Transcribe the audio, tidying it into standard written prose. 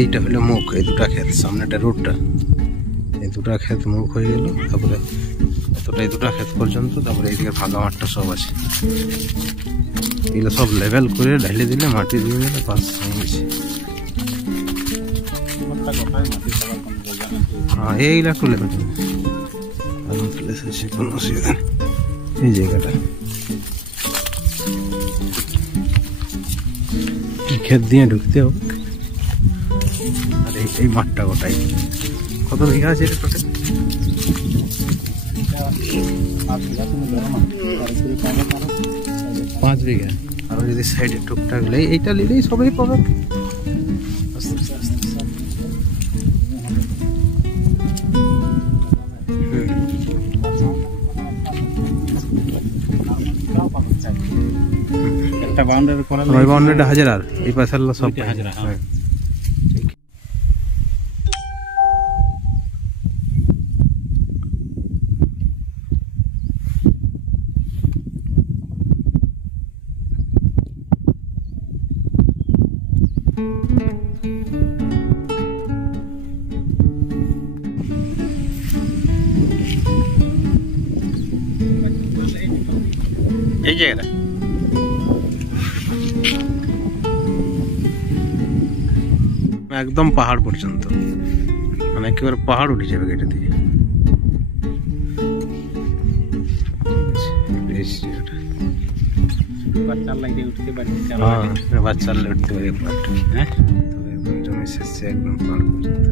এইটা হলো মুখ, এই দুটা ক্ষেত, সামনেটা রোডটা, এই দুটা ক্ষেত মুখ হয়ে গেল। তারপরে এতটাই দুটা ক্ষেত পর্যন্ত, তারপরে এইদিকে ফাঁকা মাঠটা সব আছে। এগুলো সব লেভেল করে ঢেলে দিলে, মাটি দিয়ে দিলে বাস হয়ে গেছে। হ্যাঁ, এইগুলো একটু লেভেল কোনো অসুবিধা নেই। এই জায়গাটা ক্ষেত দিয়ে ঢুকতে হবে। আর এই মাঠটা গোটাই কত বিঘা আছে এটা টোটাল? 5 বিঘা। আর যদি সাইডে টুকটাক এইটা নিলেই সবাই পাবে। একটা বাউন্ডারি করা, ওই বাউন্ডারিটা হাজার, এই পাশে সব হাজার। এই জায়গাটা একদম পাহাড় পর্যন্ত, মানে একেবারে পাহাড় উঠে যাবে এটা দিয়ে। বাচ্চার লাইনে উঠতে পারি, বাচ্চার উঠতে পারি, একদম জমি শেষ একদম পাহাড় পর্যন্ত।